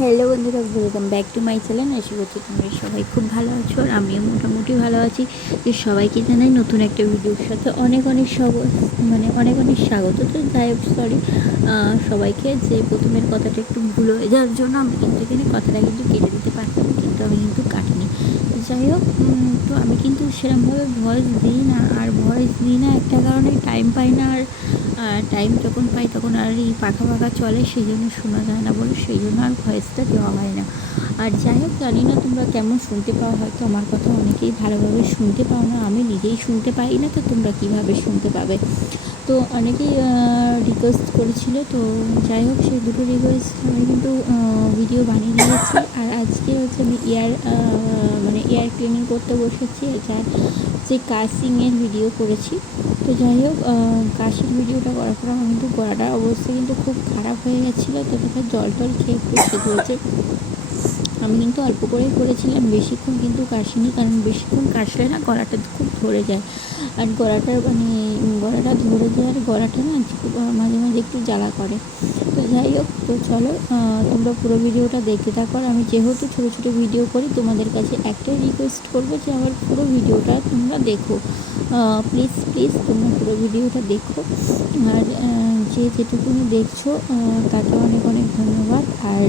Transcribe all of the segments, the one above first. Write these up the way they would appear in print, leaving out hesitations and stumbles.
Hello বন্ধুরা, welcome back to my channel. আশা করছি তোমরা সবাই খুব ভালো আছো আর আমিও মোটামুটি ভালো আছি। যে সবাইকে জানাই নতুন একটা ভিডিওর সাথে অনেক অনেক অনেক অনেক স্বাগত। তো যাই হোক, সরি সবাইকে, যে প্রথমের কথাটা একটু ভুল হয়ে যাওয়ার জন্য আমি কিন্তু এখানে কথাটা কিন্তু কেটে দিতে পারতাম, কিন্তু আমি কিন্তু কাটিনি। তো যাই হোক, তো আমি কিন্তু সেরকমভাবে ভয়েস দিই না, আর ভয়েস দিই না একটা কারণে টাইম পাই না। আর টাইম যখন পাই তখন আর এই পাখা পাখা চলে, সেই জন্য শোনা যায় না বলে সেই জন্য আর ভয়েসটা দেওয়া হয় না। আর যাই হোক, জানি না তোমরা কেমন শুনতে পাও, হয়তো আমার কথা অনেকেই ভালোভাবে শুনতে পাও না, আমি নিজেই শুনতে পাই না, তো তোমরা কীভাবে শুনতে পাবে? তো অনেকেই রিকোয়েস্ট করেছিল, তো যাই হোক সেই দুটো রিকোয়েস্ট আমি কিন্তু ভিডিও বানিয়ে দিয়েছি। আর আজকে হচ্ছে আমি এয়ার ক্লিনিং করতে বসেছি, যার যে কাশিংয়ের ভিডিও করেছি। তো যাই হোক, কাশির ভিডিওটা করার পর আমার কিন্তু গলাটার অবস্থা কিন্তু খুব খারাপ হয়ে গেছিলো। তো সেটা জল টল খেয়ে একটু ঠিক হয়েছে। আমি কিন্তু অল্প করেই করেছিলাম, বেশিক্ষণ কিন্তু কাশিনি, কারণ বেশিক্ষণ কাশলে না গলাটা খুব ধরে যায়। আর গলাটা ধরে যায়, আর গলাটা না খুব মাঝে মাঝে একটু জ্বালা করে। তো যাই হোক, তো চলো তোমরা পুরো ভিডিওটা দেখতে থাকো। আর আমি যেহেতু ছোটো ছোটো ভিডিও করি, তোমাদের কাছে একটাই রিকোয়েস্ট করবো যে আমার পুরো ভিডিওটা তোমরা দেখো। প্লিজ প্লিজ তোমরা পুরো ভিডিওটা দেখো। আর যে যেটুকুনি দেখছো তাকে অনেক অনেক ধন্যবাদ। আর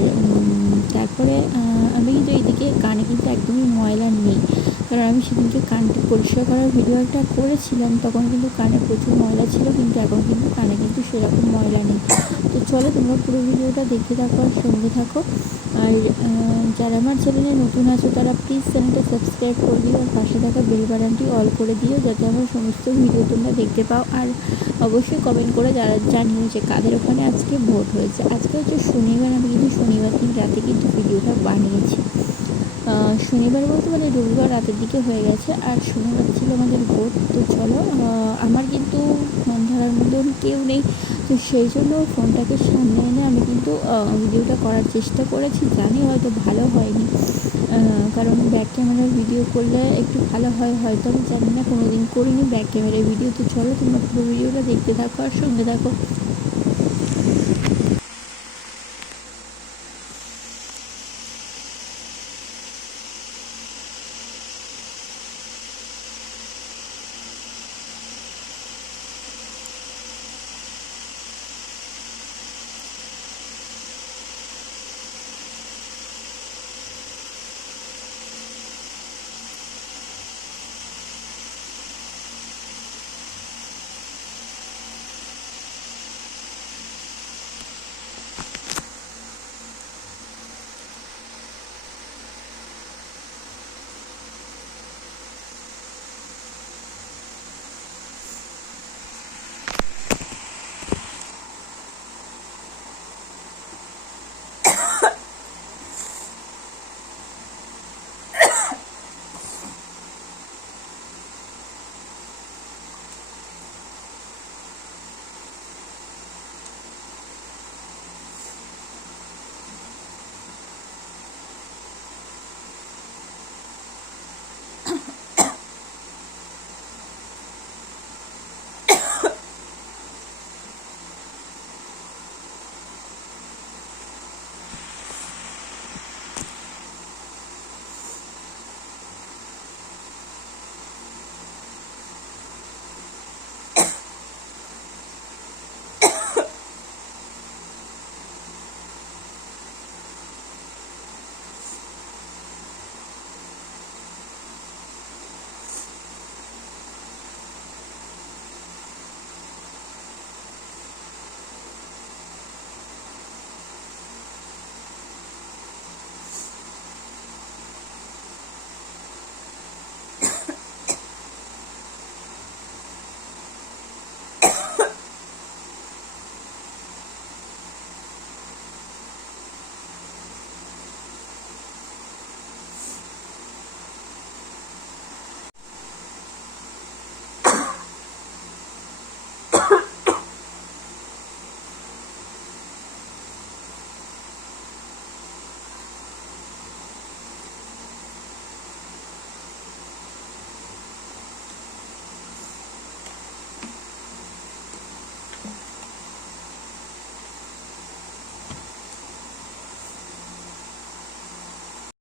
তারপরে আমি কিন্তু এইদিকে কানে কিন্তু একদমই ময়লা নেই, কারণ আমি সেদিনকে কানটা পরিষ্কার করার ভিডিও একটা করেছিলাম, তখন কিন্তু কানে প্রচুর ময়লা ছিল, কিন্তু এখন কিন্তু কানে কিন্তু সেরকম ময়লা নেই। তো চলো তোমরা পুরো ভিডিওটা দেখতে থাকো আর সঙ্গে থাকো। আর যারা আমার চ্যানেলে নতুন আছো তারা প্লিজ চ্যানেলটা সাবস্ক্রাইব করে দিও, আর পাশে থাকা বেল বাটনটি অল করে দিও, যাতে আমার সমস্ত ভিডিও তোমরা দেখতে পাও। আর অবশ্যই কমেন্ট করে জানিও যে কাদের ওখানে আজকে ভোট হয়েছে। আজকে হচ্ছে শনিবার, আমি কিন্তু শনিবার দিন রাতে কিন্তু ভিডিওটা বানিয়েছি। শনিবার বলতে রবিবার রাতের দিকে হয়ে গেছে, আর শনিবার ছিল আমাদের ভোট। তো চলো, আমার কিন্তু ফোন ধরার মতন কেউ নেই, তো সেই জন্য ফোনটাকে সামনে এনে আমি কিন্তু ভিডিওটা করার চেষ্টা করেছি। জানি হয়তো ভালো হয়নি, কারণ ব্যাক ক্যামেরার ভিডিও করলে একটু ভালো হয় হয়তো, আমি জানি না, কোনো দিন করিনি ব্যাক ক্যামেরার ভিডিও। তো চলো তোমরা পুরো ভিডিওটা দেখতে থাকো আর সঙ্গে থাকো।